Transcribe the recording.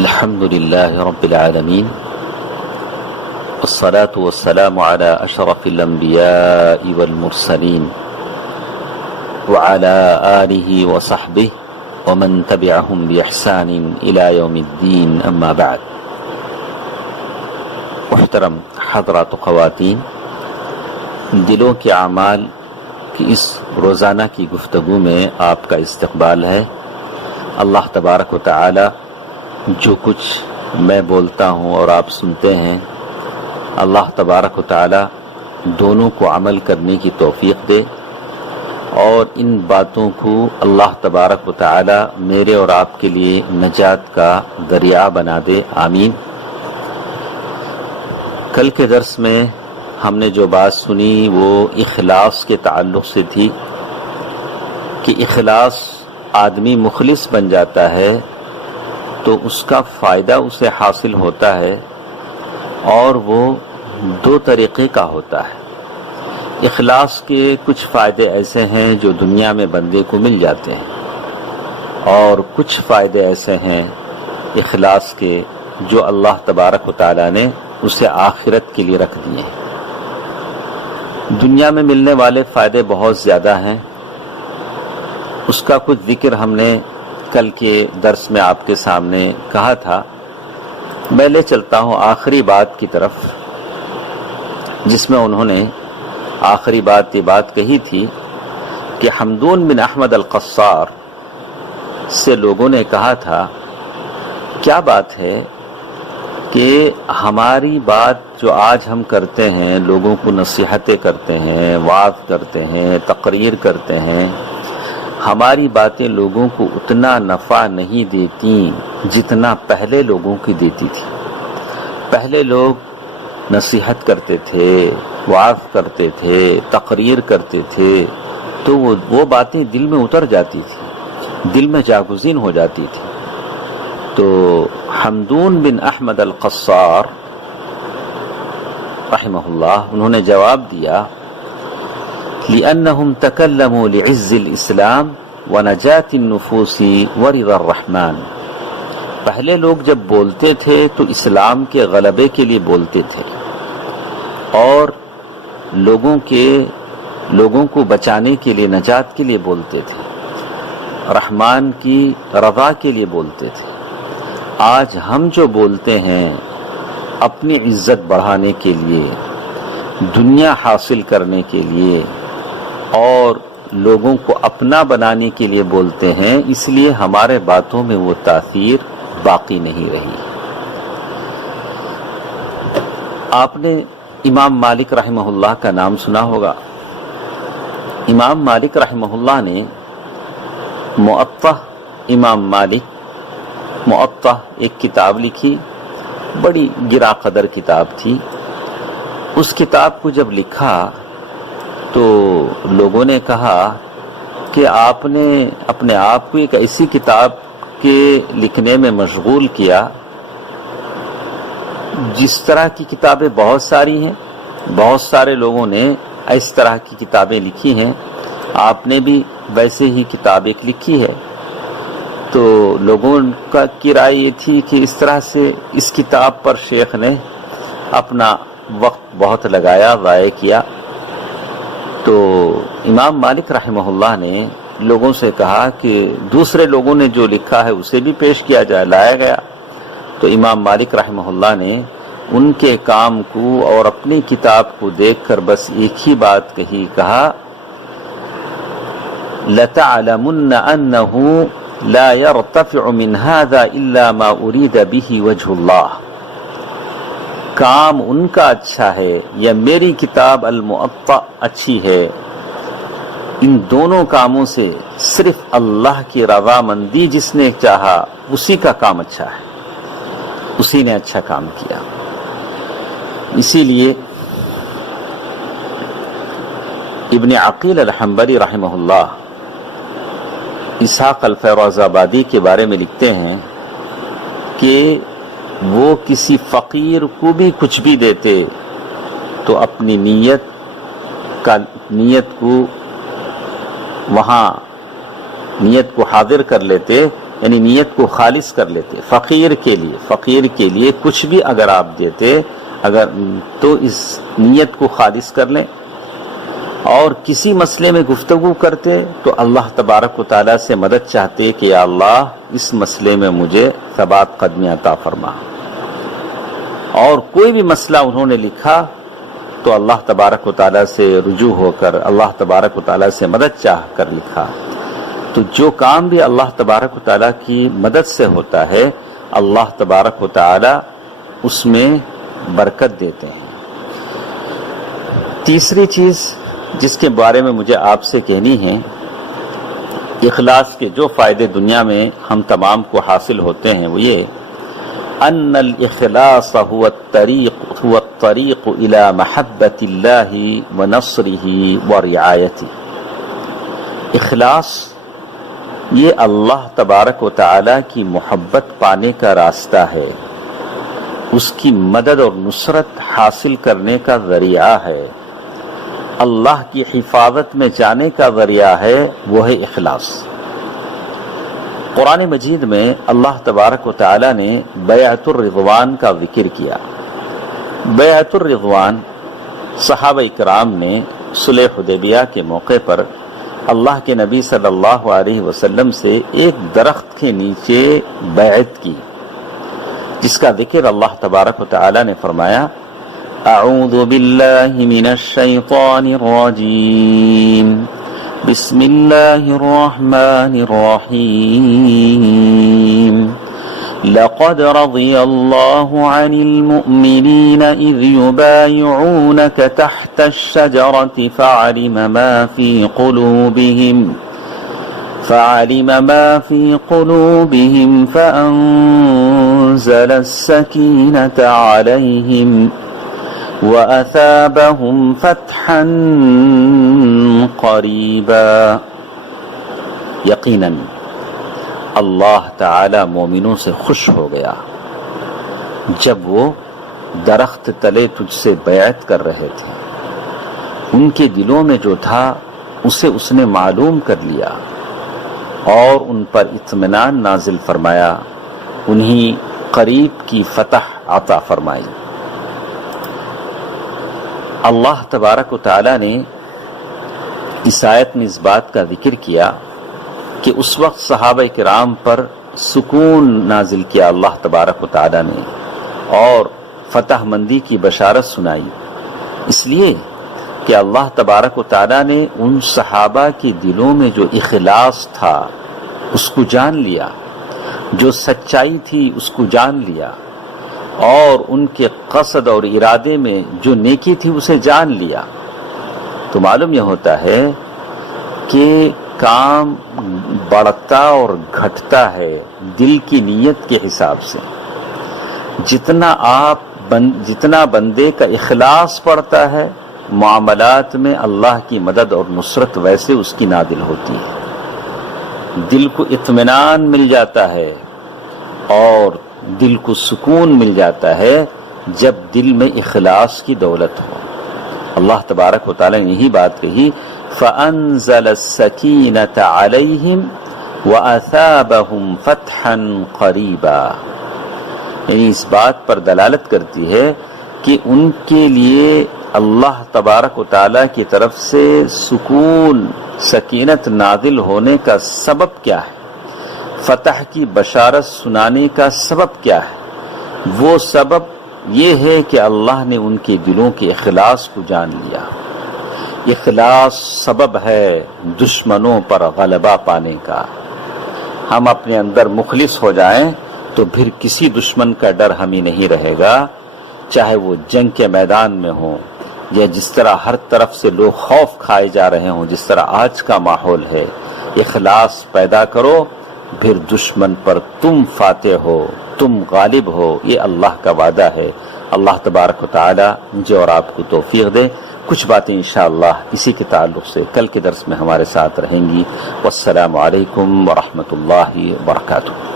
الحمد لله رب العالمين والصلاة والسلام على أشرف الأنبياء والمرسلين وعلى آله وصحبه ومن تبعهم بإحسان إلى يوم الدين أما بعد. محترم حضرات و خواتین، دلوں کے اعمال کی اس روزانہ کی گفتگو میں آپ کا استقبال ہے. اللہ تبارک و تعالی جو کچھ میں بولتا ہوں اور آپ سنتے ہیں، اللہ تبارک و تعالی دونوں کو عمل کرنے کی توفیق دے اور ان باتوں کو اللہ تبارک و تعالی میرے اور آپ کے لیے نجات کا ذریعہ بنا دے. آمین. کل کے درس میں ہم نے جو بات سنی وہ اخلاص کے تعلق سے تھی کہ اخلاص آدمی مخلص بن جاتا ہے تو اس کا فائدہ اسے حاصل ہوتا ہے اور وہ دو طریقے کا ہوتا ہے. اخلاص کے کچھ فائدے ایسے ہیں جو دنیا میں بندے کو مل جاتے ہیں اور کچھ فائدے ایسے ہیں اخلاص کے جو اللہ تبارک و تعالی نے اسے آخرت کے لیے رکھ دیے ہیں. دنیا میں ملنے والے فائدے بہت زیادہ ہیں، اس کا کچھ ذکر ہم نے کل کے درس میں آپ کے سامنے کہا تھا. میں لے چلتا ہوں آخری بات کی طرف، جس میں انہوں نے آخری بات یہ بات کہی تھی کہ حمدون بن احمد القصار سے لوگوں نے کہا تھا کیا بات ہے کہ ہماری بات جو آج ہم کرتے ہیں، لوگوں کو نصیحتیں کرتے ہیں، وعظ کرتے ہیں، تقریر کرتے ہیں، ہماری باتیں لوگوں کو اتنا نفع نہیں دیتی جتنا پہلے لوگوں کی دیتی تھی. پہلے لوگ نصیحت کرتے تھے، وعظ کرتے تھے، تقریر کرتے تھے تو وہ باتیں دل میں اتر جاتی تھی، دل میں جاگزین ہو جاتی تھی. تو حمدون بن احمد القصار رحمہ اللہ انہوں نے جواب دیا لِأَنَّهُمْ تَكَلَّمُوا لِعِزِّ الْإِسْلَامِ وَنَجَاةِ النُّفُوسِ وَرِضَى الرَّحْمَنِ. پہلے لوگ جب بولتے تھے تو اسلام کے غلبے کے لیے بولتے تھے اور لوگوں کو بچانے کے لیے، نجات کے لیے بولتے تھے، رحمان کی رضا کے لیے بولتے تھے. آج ہم جو بولتے ہیں اپنی عزت بڑھانے کے لیے، دنیا حاصل کرنے کے لیے اور لوگوں کو اپنا بنانے کے لیے بولتے ہیں، اس لیے ہمارے باتوں میں وہ تاثیر باقی نہیں رہی. آپ نے امام مالک رحمہ اللہ کا نام سنا ہوگا. امام مالک رحمہ اللہ نے امام مالک معطا ایک کتاب لکھی، بڑی گرا قدر کتاب تھی. اس کتاب کو جب لکھا تو لوگوں نے کہا کہ آپ نے اپنے آپ کو ایک ایسی کتاب کے لکھنے میں مشغول کیا، جس طرح کی کتابیں بہت ساری ہیں، بہت سارے لوگوں نے اس طرح کی کتابیں لکھی ہیں، آپ نے بھی ویسے ہی کتاب ایک لکھی ہے. تو لوگوں کی رائے یہ تھی کہ اس طرح سے اس کتاب پر شیخ نے اپنا وقت بہت لگایا، ضائع کیا. تو امام مالک رحمہ اللہ نے لوگوں سے کہا کہ دوسرے لوگوں نے جو لکھا ہے اسے بھی پیش کیا جائے. لایا گیا تو امام مالک رحمہ اللہ نے ان کے کام کو اور اپنی کتاب کو دیکھ کر بس ایک ہی بات کہا لَتَعْلَمُنَّ أَنَّهُ لا يرتفع من هذا الا ما اريد به وجه الله. کام ان کا اچھا ہے یا میری کتاب المعطا اچھی ہے، ان دونوں کاموں سے صرف اللہ کی رضامندی جس نے چاہا اسی کا کام اچھا ہے، اسی نے اچھا کام کیا. اسی لیے ابن عقیل الحنبلی رحمہ اللہ اسحاق الفیروز آبادی کے بارے میں لکھتے ہیں کہ وہ کسی فقیر کو بھی کچھ بھی دیتے تو اپنی نیت کو حاضر کر لیتے یعنی نیت کو خالص کر لیتے. فقیر کے لیے کچھ بھی اگر آپ دیتے تو اس نیت کو خالص کر لیں. اور کسی مسئلے میں گفتگو کرتے تو اللہ تبارک و تعالیٰ سے مدد چاہتے کہ یا اللہ اس مسئلے میں مجھے ثبات قدمی عطا فرما. اور کوئی بھی مسئلہ انہوں نے لکھا تو اللہ تبارک و تعالیٰ سے رجوع ہو کر اللہ تبارک و تعالیٰ سے مدد چاہ کر لکھا. تو جو کام بھی اللہ تبارک و تعالیٰ کی مدد سے ہوتا ہے اللہ تبارک و تعالیٰ اس میں برکت دیتے ہیں. تیسری چیز جس کے بارے میں مجھے آپ سے کہنی ہے، اخلاص کے جو فائدے دنیا میں ہم تمام کو حاصل ہوتے ہیں وہ یہ ان الاخلاص هو الطريق الى محبت اللہ ونصرہ ورعایتہ. اخلاص یہ اللہ تبارک و تعالی کی محبت پانے کا راستہ ہے، اس کی مدد اور نصرت حاصل کرنے کا ذریعہ ہے، اللہ کی حفاظت میں جانے کا ذریعہ ہے، وہ ہے اخلاص. قرآن مجید میں اللہ تبارک و تعالی نے بیعت الرضوان کا ذکر کیا. بیعت الرضوان صحابہ کرام نے صلح حدیبیہ کے موقع پر اللہ کے نبی صلی اللہ علیہ وسلم سے ایک درخت کے نیچے بیعت کی، جس کا ذکر اللہ تبارک و تعالی نے فرمایا اعوذ باللہ من الشیطان الرجیم بسم اللہ الرحمن الرحیم لقد رضی اللہ عن المؤمنین اذ یبایعونک تحت الشجرة فعلم ما في قلوبهم فأنزل السكينة عليهم وأثابهم فتحا قريبا. یقیناً اللہ تعالی مومنوں سے خوش ہو گیا جب وہ درخت تلے تجھ سے بیعت کر رہے تھے. ان کے دلوں میں جو تھا اسے اس نے معلوم کر لیا اور ان پر اطمینان نازل فرمایا، انہیں قریب کی فتح عطا فرمائی. اللہ تبارک و تعالی نے اس آیت میں اس بات کا ذکر کیا کہ اس وقت صحابہ کرام پر سکون نازل کیا اللہ تبارک و تعالی نے اور فتح مندی کی بشارت سنائی، اس لیے کہ اللہ تبارک و تعالی نے ان صحابہ کے دلوں میں جو اخلاص تھا اس کو جان لیا، جو سچائی تھی اس کو جان لیا، اور ان کے قصد اور ارادے میں جو نیکی تھی اسے جان لیا. تو معلوم یہ ہوتا ہے کہ کام بڑھتا اور گھٹتا ہے دل کی نیت کے حساب سے. جتنا بندے کا اخلاص بڑھتا ہے معاملات میں اللہ کی مدد اور نصرت ویسے اس کی نازل ہوتی ہے. دل کو اطمینان مل جاتا ہے اور دل کو سکون مل جاتا ہے جب دل میں اخلاص کی دولت ہو. اللہ تبارک و تعالی نے یہی بات کہی فَأَنزَلَ السَّكِينَةَ عَلَيْهِمْ وَأَثَابَهُمْ فَتْحًا قَرِيبًا. یعنی اس بات پر دلالت کرتی ہے کہ ان کے لیے اللہ تبارک و تعالی کی طرف سے سکون سکینت نازل ہونے کا سبب کیا ہے، فتح کی بشارت سنانے کا سبب کیا ہے. وہ سبب یہ ہے کہ اللہ نے ان کے دلوں کے اخلاص کو جان لیا. اخلاص سبب ہے دشمنوں پر غلبہ پانے کا. ہم اپنے اندر مخلص ہو جائیں تو پھر کسی دشمن کا ڈر ہمیں نہیں رہے گا، چاہے وہ جنگ کے میدان میں ہوں یا جس طرح ہر طرف سے لوگ خوف کھائے جا رہے ہوں، جس طرح آج کا ماحول ہے. اخلاص پیدا کرو، پھر دشمن پر تم فاتح ہو، تم غالب ہو. یہ اللہ کا وعدہ ہے. اللہ تبارک و تعالی مجھے اور آپ کو توفیق دے. کچھ باتیں انشاءاللہ اسی کے تعلق سے کل کے درس میں ہمارے ساتھ رہیں گی. والسلام علیکم ورحمۃ اللہ وبرکاتہ.